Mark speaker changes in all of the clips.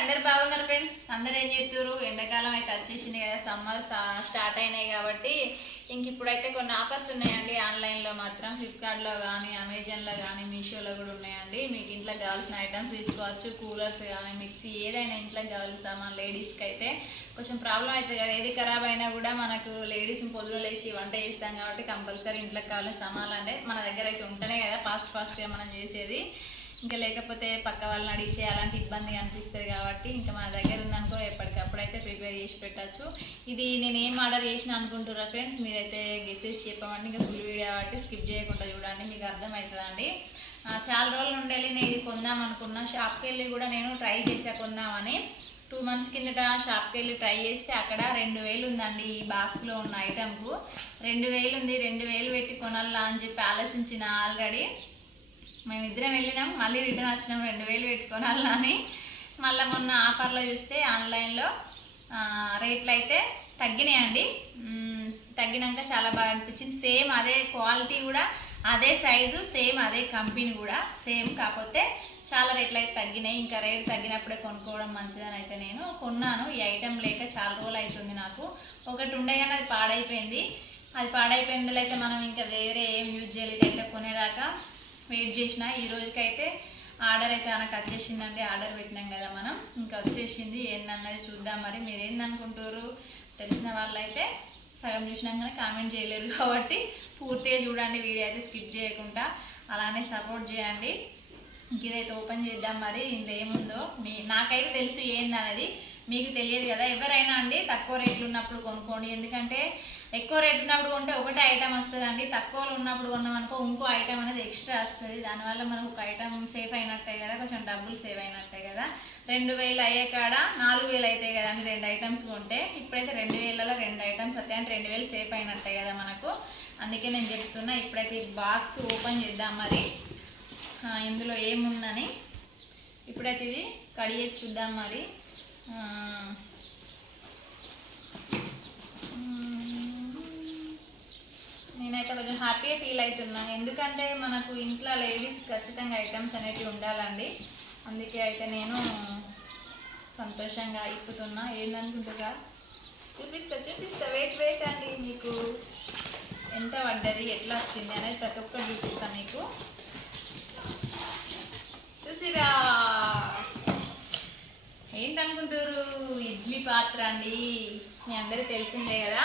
Speaker 1: అందరు బాగున్నారు ఫ్రెండ్స్ అందరు ఏం చేస్తారు ఎండాకాలం అయితే వచ్చేసింది కదా సమ్మర్ స్టార్ట్ అయినాయి కాబట్టి ఇంక ఇప్పుడైతే కొన్ని ఆఫర్స్ ఉన్నాయండి. ఆన్లైన్లో మాత్రం ఫ్లిప్కార్ట్లో కానీ అమెజాన్లో కానీ మీషోలో కూడా ఉన్నాయండి. మీకు ఇంట్లో కావాల్సిన ఐటమ్స్ తీసుకోవచ్చు కూలర్స్ కానీ మిక్సీ ఏదైనా ఇంట్లో కావాల్సిన సామాన్ లేడీస్కి అయితే కొంచెం ప్రాబ్లం అవుతుంది కదా. ఏది ఖరాబ్ అయినా కూడా మనకు లేడీస్ పొద్దున లేచి వంట చేస్తాం కాబట్టి కంపల్సరీ ఇంట్లోకి కావాల్సిన సామాన్లు అంటే మన దగ్గర అయితే ఉంటేనే కదా ఫాస్ట్ ఫాస్ట్గా మనం చేసేది. ఇంకా లేకపోతే పక్క వాళ్ళని అడిగి అలాంటి ఇబ్బంది అనిపిస్తుంది కాబట్టి ఇంకా మన దగ్గర ఉందనుకో ఎప్పటికప్పుడు అయితే ప్రిపేర్ చేసి పెట్టచ్చు. ఇది నేను ఏం ఆర్డర్ చేసిన అనుకుంటున్నా ఫ్రెండ్స్? మీరైతే గెసెస్ చెప్పమండి. ఇంకా ఫుల్ వీడియో కాబట్టి స్కిప్ చేయకుండా చూడండి. మీకు అర్థమవుతుందండి చాలా రోజుల నుండి వెళ్ళి నేను ఇది కొందాం అనుకున్నా. షాప్కి వెళ్ళి కూడా నేను ట్రై చేసా కొందామని. టూ మంత్స్ కిందట షాప్కి వెళ్ళి ట్రై చేస్తే అక్కడ రెండు వేలు ఉందండి ఈ బాక్స్లో ఉన్న ఐటమ్కు రెండు వేలు ఉంది. రెండు వేలు పెట్టి కొనాలా అని చెప్పి ఆలోచించిన ఆల్రెడీ. మేము ఇద్దరం వెళ్ళినాం. మళ్ళీ రిటర్న్ వచ్చినాం రెండు వేలు పెట్టుకోనాలి అని మళ్ళీ మొన్న ఆఫర్లో చూస్తే ఆన్లైన్లో రేట్లు అయితే తగ్గినాయండి. తగ్గినాక చాలా బాగా అనిపించింది. సేమ్ అదే క్వాలిటీ కూడా అదే సైజు సేమ్ అదే కంపెనీ కూడా సేమ్ కాకపోతే చాలా రేట్లు అయితే తగ్గినాయి. ఇంకా రేట్ తగ్గినప్పుడే కొనుక్కోవడం మంచిదని అయితే నేను కొన్నాను. ఈ ఐటెం లేక చాలా రోజులు అవుతుంది నాకు. ఒకటి ఉండే కానీ అది పాడైపోయింది. అది పాడైపోయింది అయితే మనం ఇంకా వేరే ఏం యూజ్ చేయలేదు. అయితే కొనేదాకా వెయిట్ చేసిన ఈ రోజుకైతే ఆర్డర్ అయితే మనకు వచ్చేసిందండి. ఆర్డర్ పెట్టినాం కదా మనం. ఇంకా వచ్చేసింది. ఏందన్నది చూద్దాం మరి. మీరు ఏందనుకుంటారు తెలిసిన వాళ్ళైతే సగం చూసినాకనే కామెంట్ చేయలేరు కాబట్టి పూర్తిగా చూడండి. వీడియో అయితే స్కిప్ చేయకుండా అలానే సపోర్ట్ చేయండి. ఇదైతే ఓపెన్ చేద్దాం మరి. ఇందులో ఏముందో మీ నాకైతే తెలుసు ఏందనేది మీకు తెలియదు కదా. ఎవరైనా అండి తక్కువ రేట్లు ఉన్నప్పుడు కొనుక్కోండి. ఎందుకంటే ఎక్కువ రేట్ ఉన్నప్పుడు కొంటే ఒకటే ఐటమ్ వస్తుంది అండి తక్కువలో ఉన్నప్పుడు ఉన్నాం అనుకో ఇంకో ఐటమ్ అనేది ఎక్స్ట్రా వస్తుంది. దానివల్ల మనకు ఒక ఐటమ్ సేఫ్ అయినట్టే కదా కొంచెం డబ్బులు సేవ్ అయినట్టే కదా. రెండు వేలు అయ్యే కాడ నాలుగు వేలు అవుతాయి కదండి రెండు ఐటమ్స్ కొంటే. ఇప్పుడైతే రెండు వేలలో రెండు ఐటమ్స్ వస్తాయి. అంటే రెండు వేలు సేఫ్ అయినట్టే కదా మనకు. అందుకే నేను చెప్తున్నా ఇప్పుడైతే ఈ బాక్స్ ఓపెన్ చేద్దాం మరి. ఇందులో ఏముందని. ఇప్పుడైతే ఇది కడిగే చూద్దాం మరి. నేనైతే కొంచెం హ్యాపీగా ఫీల్ అవుతున్నాను. ఎందుకంటే మనకు ఇంట్లో లేడీస్ ఖచ్చితంగా ఐటమ్స్ అనేటివి ఉండాలండి. అందుకే అయితే నేను సంతోషంగా ఇప్పుతున్నా. ఏందనుకుంటుగా చూపిస్తా చూపిస్తా. వెయిట్ వెయిట్ అండి. మీకు ఎంత పడ్డది ఎట్లా వచ్చింది అనేది ప్రతి ఒక్కటి చూపిస్తా మీకు. చూసిరా? ఏంటనుకుంటారు ఇడ్లీ పాత్ర అండి. మీ అందరికి తెలిసిందే కదా.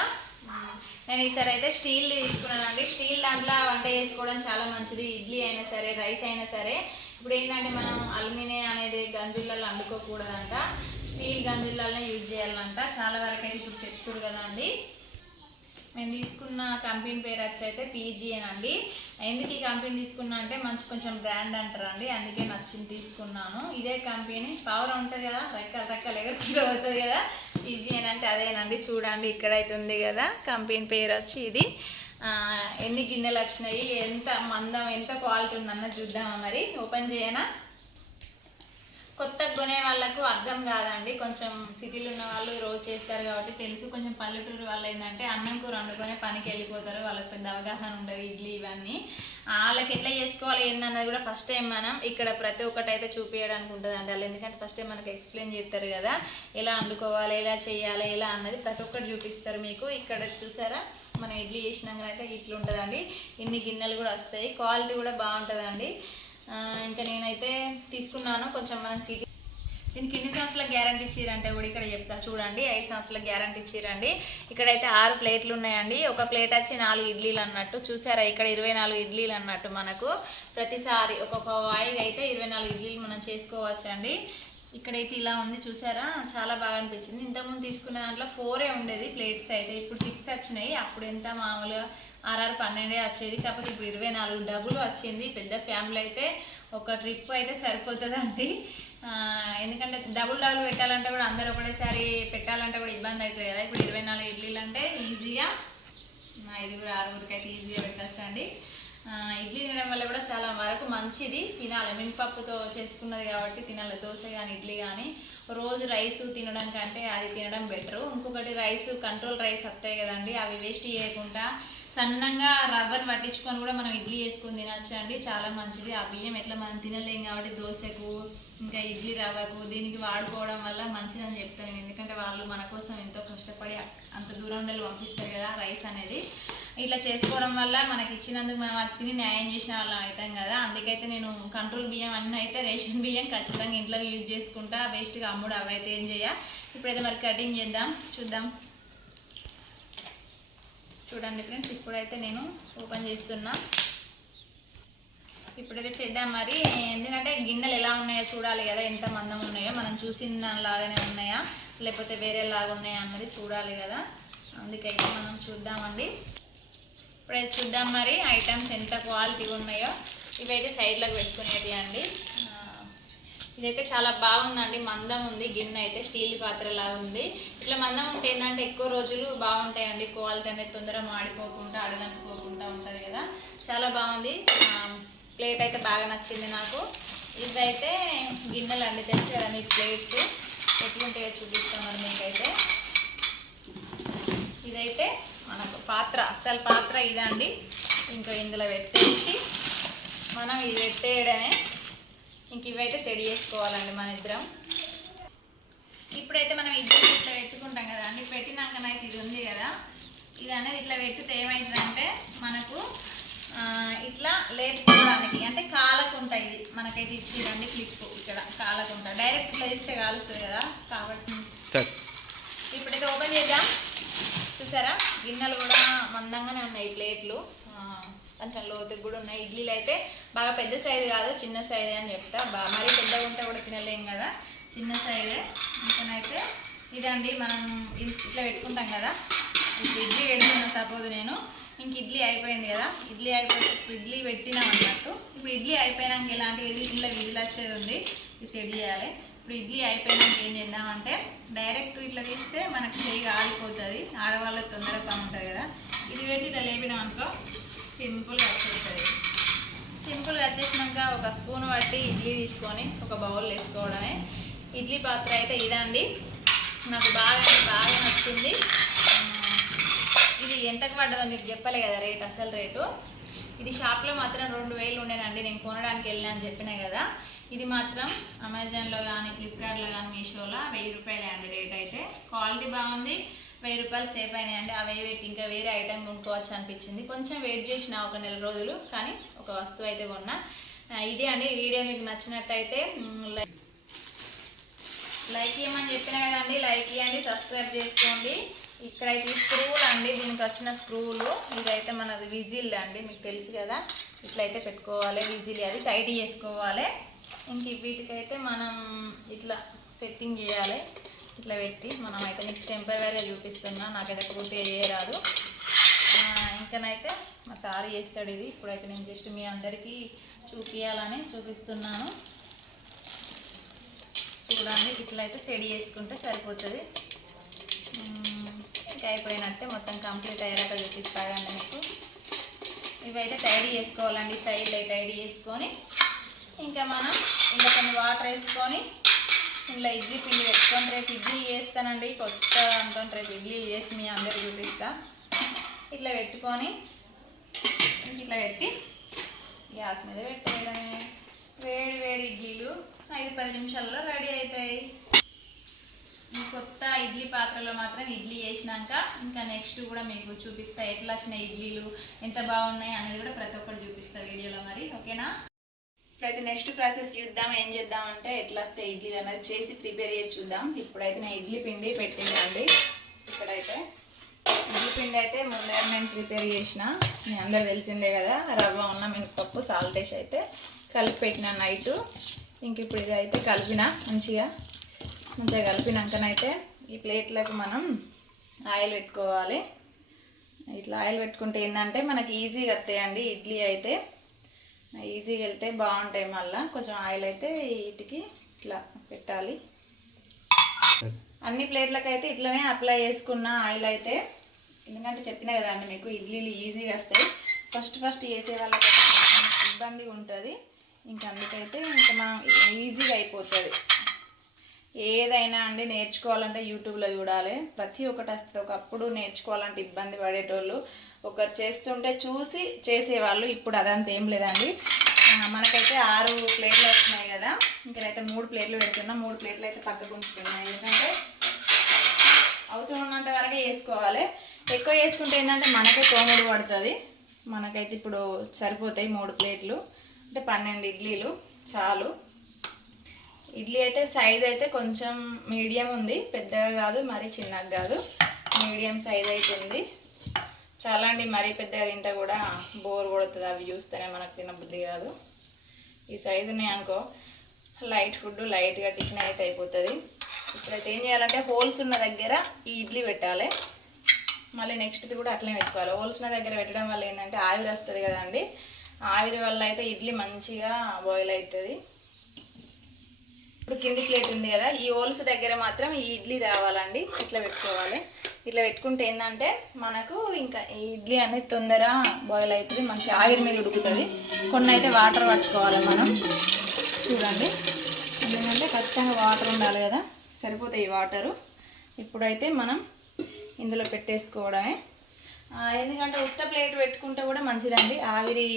Speaker 1: నేను ఈసారి అయితే స్టీల్ తీసుకున్నానండి. స్టీల్ దాంట్లో వంట చేసుకోవడం చాలా మంచిది. ఇడ్లీ అయినా సరే రైస్ అయినా సరే. ఇప్పుడు ఏంటంటే మనం అల్యూమినియం అనేది గంజులలో వండుకోకూడదంట స్టీల్ గంజులలో యూజ్ చేయాలంట. చాలా వరకు అయితే ఇప్పుడు చెప్తురు కదండి. నేను తీసుకున్న కంపెనీ పేరు వచ్చి అయితే పీజీఎన్ అండి ఎందుకు ఈ కంపెనీ తీసుకున్నా అంటే మంచి కొంచెం బ్రాండ్ అంటారండి. అందుకే నచ్చింది తీసుకున్నాను. ఇదే కంపెనీ పవర్ ఉంటుంది కదా రెక్కలు రెక్కలు ఎగరకుండా అవుతుంది కదా. పీజీఎన్ అంటే అదేనండి చూడండి ఇక్కడైతే ఉంది కదా కంపెనీ పేరు వచ్చి ఇది. ఎన్ని గిన్నెలు వచ్చినాయి ఎంత మందం ఎంత క్వాలిటీ ఉందన్న చూద్దామా మరి. ఓపెన్ చేయనా? కొత్త కొనే వాళ్ళకు అర్థం కాదండి. కొంచెం సిటీలో ఉన్న వాళ్ళు రోజు చేస్తారు కాబట్టి తెలుసు. కొంచెం పల్లెటూరు వాళ్ళు ఏంటంటే అన్నం కూర వండుకొని పనికి వెళ్ళిపోతారు. వాళ్ళకి పెద్ద అవగాహన ఉండదు ఇడ్లీ ఇవన్నీ. వాళ్ళకి ఎట్లా చేసుకోవాలి ఏందన్నది కూడా ఫస్ట్ టైం మనం ఇక్కడ ప్రతి ఒక్కటి అయితే చూపించడానికి ఉంటుంది అండి వాళ్ళు ఎందుకంటే ఫస్ట్ టైం మనకి ఎక్స్ప్లెయిన్ చేస్తారు కదా. ఎలా వండుకోవాలి ఎలా చేయాలి ఎలా అన్నది ప్రతి ఒక్కటి చూపిస్తారు మీకు. ఇక్కడ చూసారా? మనం ఇడ్లీ చేసినాక అయితే ఇట్లా ఉంటుందండి ఇన్ని గిన్నెలు కూడా వస్తాయి. క్వాలిటీ కూడా బాగుంటుందండి. ఇంకా నేనైతే తీసుకున్నాను. కొంచెం మనం సిటీ దీనికి ఎన్ని సంవత్సరాల గ్యారంటీ ఇచ్చిరంటే కూడా ఇక్కడ చెప్తా. చూడండి ఐదు సంవత్సరాల గ్యారంటీ ఇచ్చిరండి. ఇక్కడైతే ఆరు ప్లేట్లు ఉన్నాయండి. ఒక ప్లేట్ వచ్చి నాలుగు ఇడ్లీలు అన్నట్టు. చూసారా ఇక్కడ ఇరవై నాలుగు ఇడ్లీలు అన్నట్టు మనకు. ప్రతిసారి ఒక్కొక్క వాయిగా అయితే ఇరవై నాలుగు ఇడ్లీలు మనం చేసుకోవచ్చండి. ఇక్కడైతే ఇలా ఉంది చూసారా? చాలా బాగా అనిపించింది. ఇంతకుముందు తీసుకున్న దాంట్లో ఫోరే ఉండేది ప్లేట్స్ అయితే. ఇప్పుడు సిక్స్ వచ్చినాయి. అప్పుడు ఎంత మామూలుగా ఆర్ఆర్ పన్నెండే వచ్చేది. కాకపోతే ఇప్పుడు ఇరవై నాలుగు డబ్బులు వచ్చింది. పెద్ద ఫ్యామిలీ అయితే ఒక ట్రిప్ అయితే సరిపోతుందండి. ఎందుకంటే డబుల్ డబుల్ పెట్టాలంటే కూడా అందరూ ఒకటేసారి పెట్టాలంటే కూడా ఇబ్బంది అవుతుంది కదా. ఇప్పుడు ఇరవై నాలుగు ఇడ్లీలు అంటే ఈజీగా ఐదుగురు ఆరుగురికి అయితే ఈజీగా పెట్టచ్చు అండి ఇడ్లీ తినడం వల్ల కూడా చాలా వరకు మంచిది. తినాలి. మినపప్పుతో చేసుకున్నది కాబట్టి తినాలి. దోశ కానీ ఇడ్లీ కానీ రోజు రైస్ తినడం కంటే అది తినడం బెటరు. ఇంకొకటి రైస్ కంట్రోల్ రైస్ వస్తాయి కదండి. అవి వేస్ట్ చేయకుండా సన్నంగా రవ్వను పట్టించుకొని కూడా మనం ఇడ్లీ వేసుకొని తినచ్చండి. చాలా మంచిది. ఆ బియ్యం ఎట్లా మనం తినలేం కాబట్టి దోశకు ఇంకా ఇడ్లీ రవ్వకు దీనికి వాడుకోవడం వల్ల మంచిదని చెప్తాను ఎందుకంటే వాళ్ళు మన కోసం ఎంతో కష్టపడి అంత దూరం నుండి పంపిస్తారు కదా రైస్ అనేది. ఇట్లా చేసుకోవడం వల్ల మనకి ఇచ్చినందుకు మనం అది తిని న్యాయం చేసిన వాళ్ళం అవుతాం కదా. అందుకైతే నేను కంట్రోల్ బియ్యం అన్నీ అయితే రేషన్ బియ్యం ఖచ్చితంగా ఇంట్లో యూజ్ చేసుకుంటా. వేస్ట్గా అమ్ముడు అవైతే ఏం చేయ. ఇప్పుడైతే మరి కటింగ్ చేద్దాం. చూద్దాం. చూడండి ఫ్రెండ్స్ ఇప్పుడైతే నేను ఓపెన్ చేస్తున్నా. ఇప్పుడైతే చేద్దాం మరి. ఎందుకంటే గిన్నెలు ఎలా ఉన్నాయో చూడాలి కదా ఎంత మందం ఉన్నాయో. మనం చూసిన లాగానే ఉన్నాయా లేకపోతే వేరే లాగా ఉన్నాయా అన్నది చూడాలి కదా. అందుకైతే మనం చూద్దామండి. ఇప్పుడైతే చూద్దాం మరి ఐటమ్స్ ఎంత క్వాలిటీ ఉన్నాయో. ఇవైతే సైడ్లోకి పెట్టుకునేవి అండి. ఇదైతే చాలా బాగుందండి. మందం ఉంది. గిన్నె అయితే స్టీల్ పాత్ర లాగా ఉంది. ఇట్లా మందం ఉంటే ఏంటంటే ఎక్కువ రోజులు బాగుంటాయండి. క్వాలిటీ అనేది తొందరగా మాడిపోకుండా అడగనుకోకుండా ఉంటుంది కదా. చాలా బాగుంది. ప్లేట్ అయితే బాగా నచ్చింది నాకు. ఇవైతే గిన్నెలు అండి. తెలుసు కదా మీకు ప్లేట్స్. ఎట్లుంటాయో చూపిస్తాం మరి మీకైతే. ఇదైతే మనకు పాత్ర అస్సలు పాత్ర ఇదండి ఇంకా ఇందులో పెట్టేసి మనం ఇది పెట్టేయడమే. ఇంక ఇవైతే సెడి చేసుకోవాలండి మన ఇద్దరం. ఇప్పుడైతే మనం ఇద్దరు ఇట్లా పెట్టుకుంటాం కదా అండి. పెట్టినాకనైతే ఇది ఉంది కదా. ఇది అనేది ఇట్లా పెట్టితే ఏమవుతుందంటే మనకు ఇట్లా లేపుకోవడానికి అంటే కాలకుంట ఇది. మనకైతే ఇచ్చిరండి క్లిప్ ఇక్కడ కాలకుంట. డైరెక్ట్ ఇట్లా ఇస్తే కాలుస్తుంది కదా కాబట్టి. ఇప్పుడైతే ఓపెన్ చేద్దాం. చూసారా? గిన్నెలు కూడా మందంగానే ఉన్నాయి ప్లేట్లు. కొంచెం లోతుకు కూడా ఉన్నాయి. ఇడ్లీలు అయితే బాగా పెద్ద సైజు కాదు చిన్న సైజే అని చెప్తా. బాగా మరీ పెద్దగా ఉంటే కూడా తినలేం కదా. చిన్న సైజే. ఇంకనైతే ఇదండి మనం ఇట్లా పెట్టుకుంటాం కదా. ఇప్పుడు ఇడ్లీ పెడుతున్నా సపోజ్ నేను. ఇంక ఇడ్లీ అయిపోయింది కదా. ఇడ్లీ అయిపోయి ఇప్పుడు ఇడ్లీ పెట్టినాం అన్నట్టు. ఇప్పుడు ఇడ్లీ అయిపోయినాక ఇలాంటి ఇంట్లో విల్లు వచ్చేది ఉంది. ఇది సెట్ చేయాలి. ఇప్పుడు ఇడ్లీ అయిపోయినాక ఏం చేద్దామంటే డైరెక్ట్ ఇట్లా తీస్తే మనకి చేయి ఆగిపోతుంది ఆడవాళ్ళకి తొందర పని ఉంటుంది కదా. ఇది పెట్టి ఇట్లా లేపినాం అనుకో సింపుల్గా వచ్చేస్తుంది సింపుల్గా వచ్చేసినాక ఒక స్పూన్ పట్టి ఇడ్లీ తీసుకొని ఒక బౌల్ వేసుకోవడమే. ఇడ్లీ పాత్ర అయితే ఇదండి. నాకు బాగా బాగా నచ్చింది. ఇది ఎంతకు పడ్డదో మీకు చెప్పలే కదా రేట్ అసలు రేటు. ఇది షాప్లో మాత్రం రెండు వేలు ఉండేనండి నేను కొనడానికి వెళ్ళినా అని చెప్పినా కదా. ఇది మాత్రం అమెజాన్లో కానీ ఫ్లిప్కార్ట్లో కానీ మీషోలో వెయ్యి రూపాయలే అండి రేట్ అయితే. క్వాలిటీ బాగుంది. వెయ్యి రూపాయలు సేఫ్ అయినాయి అండి ఆ పెట్టి ఇంకా వేరే ఐటెం కొనుక్కోవచ్చు అనిపించింది. కొంచెం వెయిట్ చేసిన ఒక నెల రోజులు కానీ ఒక వస్తువు అయితే కొన్నా. ఇదే అండి వీడియో మీకు నచ్చినట్టయితే లైక్ లైక్ చేయమని చెప్పిన కదండి. లైక్ ఇవ్వండి సబ్స్క్రైబ్ చేసుకోండి. ఇక్కడైతే ఈ స్క్రూలు అండి దీనికి వచ్చిన స్క్రూలు. ఇదైతే మనది విజిల్ అండి మీకు తెలుసు కదా. ఇట్లయితే పెట్టుకోవాలి విజిల్ అది టైట్ చేసుకోవాలి. ఇంక వీటికైతే మనం ఇట్లా సెట్టింగ్ చేయాలి. ఇట్లా పెట్టి మనం అయితే మీకు టెంపరీగా చూపిస్తున్నా నాకైతే పూర్తిగా చేయరాదు. ఇంకనైతే మా సారీ చేస్తాడు ఇది. ఇప్పుడైతే నేను జస్ట్ మీ అందరికీ చూపించాలని చూపిస్తున్నాను. చూడండి ఇట్లయితే సెడి చేసుకుంటే సరిపోతుంది. ఇంకా అయిపోయినట్టే మొత్తం కంప్లీట్ అయ్యాక చూపిస్తాగండి మీకు? ఇవైతే టైడీ చేసుకోవాలండి సైడ్ టైడీ చేసుకొని ఇంకా మనం ఇంకా కొన్ని వాటర్ వేసుకొని ఇంట్లో ఇడ్లీ పిండి పెట్టుకొని రేపు ఇడ్లీ చేస్తానండి కొత్త అనుకోని రేపు ఇడ్లీ చేసి మీ అందరు చూపిస్తా. ఇట్లా పెట్టుకొని ఇట్లా పెట్టి గ్యాస్ మీద పెట్టేయడమే. వేడి వేడి ఇడ్లీలు ఐదు పది నిమిషాల్లో రెడీ అవుతాయి ఈ కొత్త ఇడ్లీ పాత్రలో మాత్రం ఇడ్లీ వేసినాక ఇంకా నెక్స్ట్ కూడా మీకు చూపిస్తా ఎట్లా వచ్చిన ఇడ్లీలు ఎంత బాగున్నాయి అనేది కూడా ప్రతి ఒక్కటి చూపిస్తా వీడియోలో మరి ఓకేనా? ప్రతి నెక్స్ట్ ప్రాసెస్ చూద్దాం ఏం చేద్దాం అంటే ఎట్లా వస్తాయి ఇడ్లీలు అనేది చేసి ప్రిపేర్ చేసి చూద్దాం. ఇప్పుడైతే నేను ఇడ్లీ పిండి పెట్టిందండి. ఇక్కడైతే ఇడ్లీ పిండి అయితే ముందే నేను ప్రిపేర్ చేసిన. మీ అందరు తెలిసిందే కదా రవ్వ ఉన్న మినపప్పు సాల్ట్ వేసి అయితే కలిపి పెట్టిన నైట్. ఇంక ఇప్పుడు ఇది అయితే కలిపిన మంచిగా. మంచిగా కలిపినాకనైతే ఈ ప్లేట్లకు మనం ఆయిల్ పెట్టుకోవాలి. ఇట్లా ఆయిల్ పెట్టుకుంటే ఏంటంటే మనకి ఈజీగా వస్తాయండి ఇడ్లీ అయితే. ఈజీగా వెళ్తే బాగుంటాయి మళ్ళీ. కొంచెం ఆయిల్ అయితే వీటికి ఇట్లా పెట్టాలి. అన్ని ప్లేట్లకైతే అయితే ఇట్లనే అప్లై చేసుకున్న ఆయిల్ అయితే. ఎందుకంటే చెప్పిన కదండి మీకు ఇడ్లీలు ఈజీగా వస్తాయి. ఫస్ట్ ఫస్ట్ చేసే వాళ్ళకైతే ఇబ్బంది ఉంటుంది. ఇంకా అందుకైతే ఇంకా మనం ఈజీగా అయిపోతుంది. ఏదైనా అండి నేర్చుకోవాలంటే యూట్యూబ్లో చూడాలి. ప్రతి ఒక్కటి వస్తుంది. ఒకప్పుడు నేర్చుకోవాలంటే ఇబ్బంది పడేటోళ్ళు ఒకరు చేస్తుంటే చూసి చేసేవాళ్ళు. ఇప్పుడు అదంతా ఏం లేదండి. మనకైతే ఆరు ప్లేట్లు వస్తున్నాయి కదా. ఇంకనైతే మూడు ప్లేట్లు పెడుతున్నా. మూడు ప్లేట్లు అయితే పక్కకు ఉంచుతున్నాయి ఎందుకంటే అవసరం ఉన్నంత వరకే వేసుకోవాలి. ఎక్కువ వేసుకుంటే ఏంటంటే మనకే తోముడు పడుతుంది. మనకైతే ఇప్పుడు సరిపోతాయి మూడు ప్లేట్లు. అంటే పన్నెండు ఇడ్లీలు చాలు. ఇడ్లీ అయితే సైజ్ అయితే కొంచెం మీడియం ఉంది. పెద్దగా కాదు మరీ చిన్నగా కాదు. మీడియం సైజ్ అయితే ఉంది. చాలా అండి మరీ పెద్దగా తింటే కూడా బోర్ కొడుతుంది. అవి చూస్తేనే మనకు తినబుద్ధి కాదు. ఈ సైజు ఉన్నాయి అనుకో లైట్ ఫుడ్ లైట్గా టిఫిన్ అయితే అయిపోతుంది. ఇప్పుడైతే ఏం చేయాలంటే హోల్స్ ఉన్న దగ్గర ఈ ఇడ్లీ పెట్టాలి. మళ్ళీ నెక్స్ట్ది కూడా అట్లనే పెట్టుకోవాలి. హోల్స్ ఉన్న దగ్గర పెట్టడం వల్ల ఏంటంటే ఆవిరి వస్తుంది కదండి. ఆవిరి వల్ల అయితే ఇడ్లీ మంచిగా బాయిల్ అవుతుంది. ఇప్పుడు కింది ప్లేట్ ఉంది కదా ఈ ఓల్స్ దగ్గర మాత్రం ఈ ఇడ్లీ రావాలండి. ఇట్లా పెట్టుకోవాలి. ఇట్లా పెట్టుకుంటే ఏంటంటే మనకు ఇంకా ఈ ఇడ్లీ అనేది తొందర బాయిల్ అవుతుంది మంచి ఆవిరి మీద ఉడుకుతుంది. కొన్ని అయితే వాటర్ పట్టుకోవాలి మనం. చూడండి. ఎందుకంటే ఖచ్చితంగా వాటర్ ఉండాలి కదా సరిపోతాయి ఈ వాటరు ఇప్పుడైతే మనం ఇందులో పెట్టేసుకోవడమే. ఎందుకంటే ఉత్త ప్లేట్ పెట్టుకుంటే కూడా మంచిదండి. ఆవిరి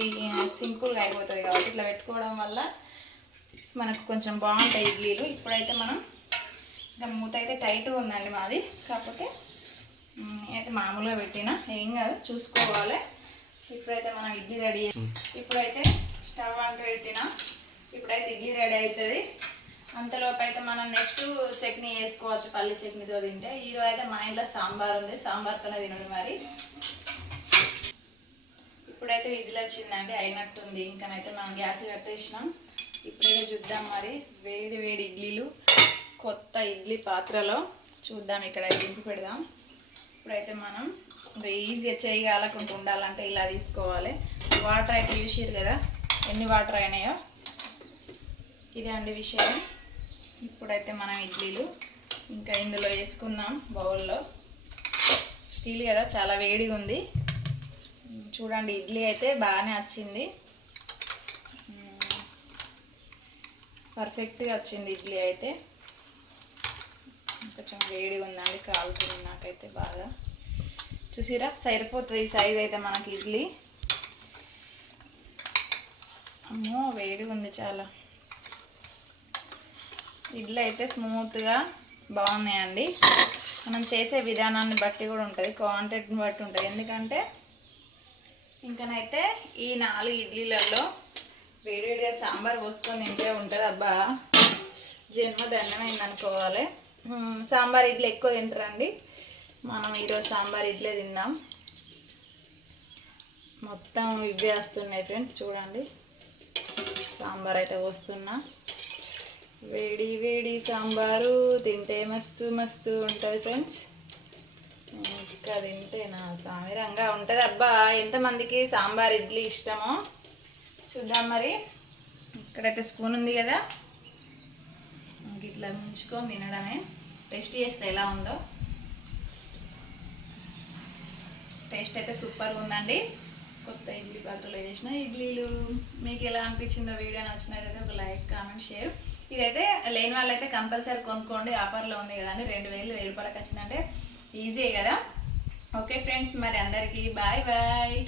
Speaker 1: సింపుల్గా అయిపోతుంది కాబట్టి ఇట్లా పెట్టుకోవడం వల్ల మనకు కొంచెం బాగుంటాయి ఇడ్లీలు. ఇప్పుడైతే మనం ఇంకా మూత అయితే టైట్గా ఉందండి మాది. కాకపోతే అయితే మామూలుగా పెట్టినా. ఏం కాదు చూసుకోవాలి. ఇప్పుడైతే మనం ఇడ్లీ రెడీ ఇప్పుడైతే స్టవ్ అంటూ పెట్టిన. ఇప్పుడైతే ఇడ్లీ రెడీ అవుతుంది అంతలోపు అయితే మనం నెక్స్ట్ చట్నీ వేసుకోవచ్చు పల్లి చట్నీతో తింటే. ఈరోజు అయితే మా ఇంట్లో సాంబార్ ఉంది. సాంబార్తోనే తినండి మరి. ఇప్పుడైతే విజిల్ వచ్చిందండి. అయినట్టుంది. ఇంకనైతే మనం గ్యాస్ కట్టేసినాం. ఇప్పుడైతే చూద్దాం మరి వేడి వేడి ఇడ్లీలు కొత్త ఇడ్లీ పాత్రలో చూద్దాం ఇక్కడ దింపి పెడదాం. ఇప్పుడైతే మనం ఇంకా ఈజీగా చేయి కాలకుండా ఉండాలంటే ఇలా తీసుకోవాలి. వాటర్ అయితే చూసారు కదా ఎన్ని వాటర్ అయినాయో? ఇదే అండి విషయం. ఇప్పుడైతే మనం ఇడ్లీలు ఇంకా ఇందులో వేసుకుందాం బౌల్లో. స్టీల్ కదా చాలా వేడిగా ఉంది చూడండి ఇడ్లీ అయితే బాగానే వచ్చింది. పర్ఫెక్ట్గా వచ్చింది ఇడ్లీ అయితే. కొంచెం వేడిగా ఉందండి కాలుతుంది నాకైతే బాగా. చూసిరా? సరిపోతుంది ఈ సైజ్ అయితే మనకి ఇడ్లీ. అమ్మో వేడిగా ఉంది చాలా. ఇడ్లీ అయితే స్మూత్గా బాగున్నాయండి. మనం చేసే విధానాన్ని బట్టి కూడా ఉంటుంది క్వాంటిటీని బట్టి ఉంటుంది. ఎందుకంటే ఇంకనైతే ఈ నాలుగు ఇడ్లీలలో వేడివేడిగా సాంబార్ పోసుకొని తింటే ఉంటుంది అబ్బా. జన్మ దండమైంది అనుకోవాలి సాంబార్ ఇడ్లీ ఎక్కువ తింటారండి. మనం ఈరోజు సాంబార్ ఇడ్లీ తిందాం. మొత్తం ఇవే వస్తున్నాయి ఫ్రెండ్స్ చూడండి. సాంబార్ అయితే వస్తున్నా వేడి వేడి సాంబారు తింటే మస్తు మస్తు ఉంటుంది ఫ్రెండ్స్. ఇంకా తింటే నా సామిరంగా ఉంటుంది అబ్బా. ఎంతమందికి సాంబార్ ఇడ్లీ ఇష్టమో. చూద్దాం మరి. ఇక్కడైతే స్పూన్ ఉంది కదా. ఇట్లా ముంచుకొని తినడమే. టేస్ట్ చేస్తే ఎలా ఉందో. టేస్ట్ అయితే సూపర్గా ఉందండి. కొత్త ఇడ్లీ పాత్రలో చేసిన ఇడ్లీలు. మీకు ఎలా అనిపించిందో వీడియో నచ్చినట్లయితే ఒక లైక్ కామెంట్ షేర్. ఇదైతే లేని వాళ్ళైతే కంపల్సరీ కొనుక్కోండి. ఆఫర్లో ఉంది కదండి. రెండు వేలు వెయ్యి రూపాయలకి వచ్చిందంటే ఈజీ కదా. ఓకే ఫ్రెండ్స్ మరి అందరికీ బాయ్ బాయ్.